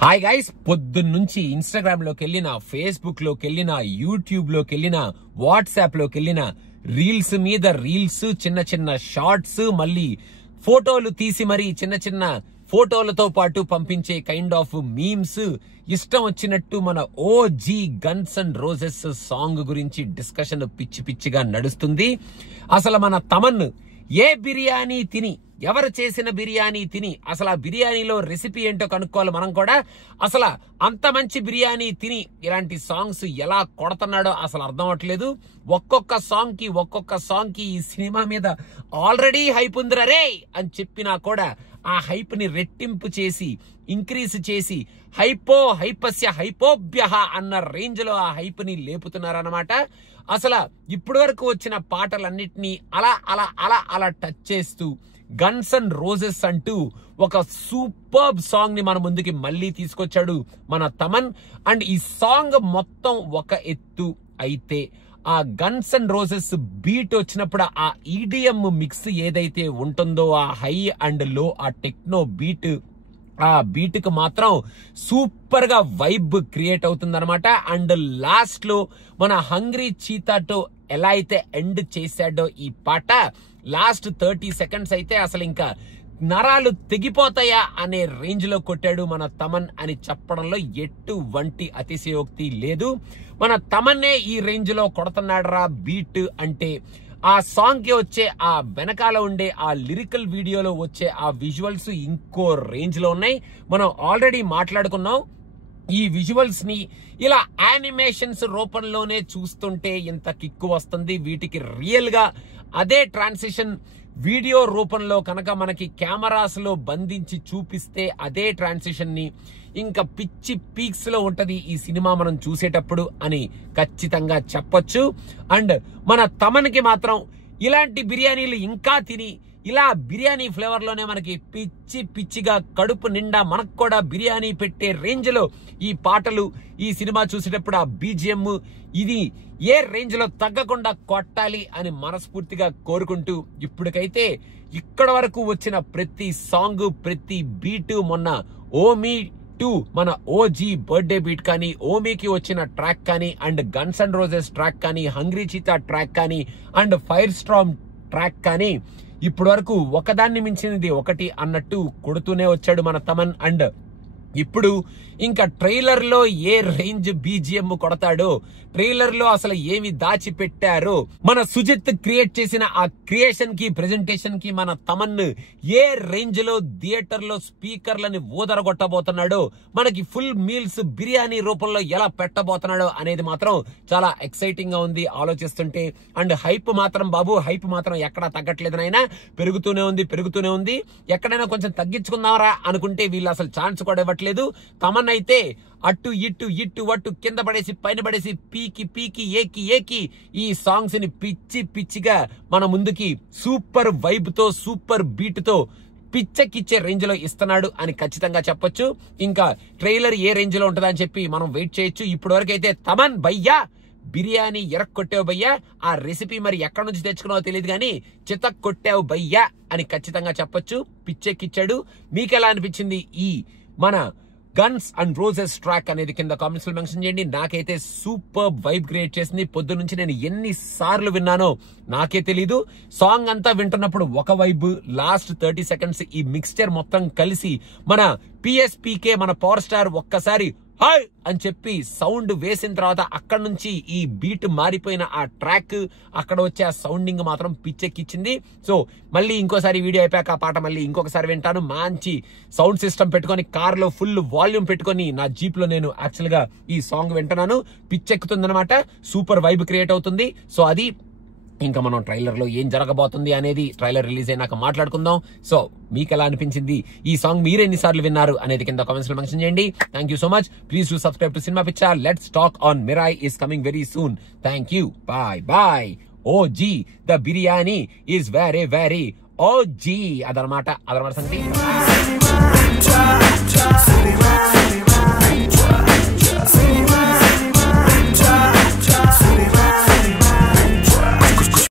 Hi guys, పొద్దున్నుంచి Instagram లోకి వెళ్ళినా, ఫేస్బుక్ లోకి వెళ్ళినా, యూట్యూబ్ లోకి వెళ్ళినా, వాట్సాప్ లోకి వెళ్ళినా రీల్స్ మీద రీల్స్, చిన్న చిన్న షార్ట్స్, మళ్ళీ ఫోటోలు తీసి మరి చిన్న చిన్న ఫోటోలతో పాటు పంపించే కైండ్ ఆఫ్ మీమ్స్, ఇష్టం వచ్చినట్టు మన OG guns and roses song గురించి డిస్కషన్ పిచ్చి పిచ్చిగా నడుస్తుంది. అసలు మన తమన్ ఏ బిర్యానీ తిని, ఎవరు చేసిన బిర్యానీ తిని, అసలు ఆ బిర్యానీలో రెసిపీ ఏంటో కనుక్కోవాలి మనం కూడా. అసలు అంత మంచి బిర్యానీ తిని ఇలాంటి సాంగ్స్ ఎలా కొడుతున్నాడో అసలు అర్థం అవట్లేదు. ఒక్కొక్క సాంగ్ కి ఈ సినిమా మీద ఆల్రెడీ హైప్ ఉందిరా రే అని చెప్పినా కూడా ఆ హైప్ ని రెట్టింపు చేసి, ఇంక్రీజ్ చేసి, హైపస్య హైపోభ్యః అన్న రేంజ్ లో ఆ హైప్ ని లేపుతున్నారన్నమాట. అసలు ఇప్పటి వరకు వచ్చిన పాటలన్నిటినీ అలా అలా అలా అలా టచ్ చేస్తూ గన్స్ అండ్ రోజెస్ అంటూ ఒక సూపర్బ్ సాంగ్ ని మన ముందుకి మళ్ళీ తీసుకొచ్చాడు మన తమన్. అండ్ ఈ సాంగ్ మొత్తం ఒక ఎత్తు అయితే, ఆ గన్స్ అండ్ రోజెస్ బీట్ వచ్చినప్పుడు ఆ ఈడిఎం మిక్స్ ఏదైతే ఉంటుందో, ఆ హై అండ్ లో, ఆ టెక్నో బీట్, ఆ బీట్ కు మాత్రం సూపర్ గా వైబ్ క్రియేట్ అవుతుంది అనమాట. అండ్ లాస్ట్ లో మన హంగ్రీ చీతాతో ఎలా అయితే ఎండ్ చేశాడో ఈ పాట, లాస్ట్ 30 seconds అయితే అసలు ఇంకా నరాలు తెగిపోతాయా అనే రేంజ్ లో కొట్టాడు మన తమన్ అని చెప్పడంలో ఎటువంటి అతిశయోక్తి లేదు. మన తమన్నే ఈ రేంజ్ లో కొడుతున్నాడరా బీట్ అంటే, ఆ సాంగ్ కి వచ్చే ఆ వెనకాల ఉండే ఆ లిరికల్ వీడియోలో వచ్చే ఆ విజువల్స్ ఇంకో రేంజ్ లో ఉన్నాయి. మనం ఆల్రెడీ మాట్లాడుకున్నాం. ఈ విజువల్స్ ని ఇలా యానిమేషన్స్ రూపంలోనే చూస్తుంటే ఇంత కిక్కు వస్తుంది. వీటికి రియల్ గా అదే ట్రాన్సిషన్ వీడియో రూపంలో కనుక మనకి కెమెరాస్ లో బంధించి చూపిస్తే అదే ట్రాన్సిషన్ ని ఇంకా పిచ్చి పీక్స్ లో ఉంటది ఈ సినిమా మనం చూసేటప్పుడు అని ఖచ్చితంగా చెప్పొచ్చు. అండ్ మన తమన్కి మాత్రం ఇలాంటి బిర్యానీలు ఇంకా తిని, ఇలా బిర్యానీ ఫ్లేవర్ లోనే మనకి పిచ్చి పిచ్చిగా కడుపు నిండా మనకు కూడా బిర్యానీ పెట్టే రేంజ్ లో ఈ పాటలు, ఈ సినిమా చూసేటప్పుడు ఆ బీజిఎం ఇది ఏ రేంజ్ లో తగ్గకుండా కొట్టాలి అని మనస్ఫూర్తిగా కోరుకుంటూ, ఇప్పటికైతే ఇక్కడ వరకు వచ్చిన ప్రతి సాంగ్, ప్రతి బీట్, మొన్న ఓమీ 2 మన ఓజీ బర్త్డే బీట్ కానీ, ఓమీకి వచ్చిన ట్రాక్ కానీ, and guns and roses track కానీ, హంగ్రీ చీతా ట్రాక్ కానీ, అండ్ ఫైర్ స్ట్రామ్ ట్రాక్ కానీ, ఇప్పటి వరకు ఒకదాన్ని మించినది ఒకటి అన్నట్టు కొడుతూనే వచ్చాడు మన తమన్. అండ్ ఇప్పుడు ఇంకా ట్రైలర్ లో ఏ రేంజ్ బీజిఎం కొడతాడో, ట్రైలర్ లో అసలు ఏమి దాచి పెట్టారో, మన సుజిత్ క్రియేట్ చేసిన ఆ క్రియేషన్ కి, ప్రెజెంటేషన్ కి మన తమన్ ఏ రేంజ్ లో థియేటర్ లో స్పీకర్లని ఊదరగొట్టబోతున్నాడో, మనకి ఫుల్ మీల్స్ బిర్యానీ రూపంలో ఎలా పెట్టబోతున్నాడో అనేది మాత్రం చాలా ఎక్సైటింగ్ గా ఉంది ఆలోచిస్తుంటే. అండ్ హైప్ మాత్రం బాబు, హైప్ మాత్రం ఎక్కడా తగ్గట్లేదు నాయనా, పెరుగుతూనే ఉంది. ఎక్కడైనా కొంచెం తగ్గించుకుందామరా అనుకుంటే వీళ్ళు అసలు ఛాన్స్ కూడా ఇవ్వట్లేదు. తమన్ అయితే అటు ఇటు అటు కింద పడేసి పైన పడేసి పీకి ఏకి ఈ సాంగ్స్ ని పిచ్చి పిచ్చిగా మన ముందుకి సూపర్ వైబ్ తో, సూపర్ బీట్ తో పిచ్చకిచ్చే రేంజ్ లో ఇస్తున్నాడు అని ఖచ్చితంగా చెప్పొచ్చు. ఇంకా ట్రైలర్ ఏ రేంజ్ లో ఉంటుందని చెప్పి మనం వెయిట్ చేయొచ్చు. ఇప్పటి వరకు అయితే తమన్ భయ్యా బిర్యానీ ఎరక్కొట్టావు భయ్యా, ఆ రెసిపీ మరి ఎక్కడి నుంచి తెచ్చుకున్నావో తెలియదు కానీ చితక్ కొట్టావు భయ్యా అని ఖచ్చితంగా చెప్పొచ్చు. పిచ్చెక్కిచ్చాడు. మీకెలా అనిపించింది ఈ మన గన్స్ అండ్ రోజెస్ ట్రాక్ అనేది కింద కామెంట్స్ లో మెన్షన్ చేయండి. నాకైతే సూపర్ వైబ్ క్రియేట్ చేసింది. పొద్దు నుంచి నేను ఎన్ని సార్లు విన్నానో నాకే తెలీదు. సాంగ్ అంతా వింటున్నప్పుడు ఒక వైబ్, లాస్ట్ 30 seconds ఈ మిక్స్చర్ మొత్తం కలిసి మన పిఎస్పీకే, మన పవర్ స్టార్ ఒక్కసారి హాయ్ అని చెప్పి సౌండ్ వేసిన తర్వాత అక్కడ నుంచి ఈ బీట్ మారిపోయిన ఆ ట్రాక్, అక్కడ వచ్చే ఆ సౌండింగ్ మాత్రం పిచ్చెక్కిచ్చింది. సో మళ్ళీ ఇంకోసారి వీడియో అయిపోయాక ఆ పాట మళ్ళీ ఇంకొకసారి వింటాను. మంచి సౌండ్ సిస్టమ్ పెట్టుకొని, కార్ లో ఫుల్ వాల్యూమ్ పెట్టుకొని నా జీప్ లో నేను యాక్చువల్ గా ఈ సాంగ్ వింటున్నాను. పిచ్చెక్కుతుంది అనమాట, సూపర్ వైబ్ క్రియేట్ అవుతుంది. సో అది ఇంకా మనం ట్రైలర్ లో ఏం జరగబోతుంది అనేది ట్రైలర్ రిలీజ్ అయినాక మాట్లాడుకుందాం. సో మీకు ఎలా అనిపించింది ఈ సాంగ్, మీరు ఎన్నిసార్లు విన్నారు అనేది కింద కామెంట్స్ లో మెన్షన్ చేయండి. Thank you so much. Please do subscribe to cinema Pichcha. Let's talk on Mirai is coming very soon. Thank you. Bye. OG the biryani is very OG. అదనమాట సంగతి.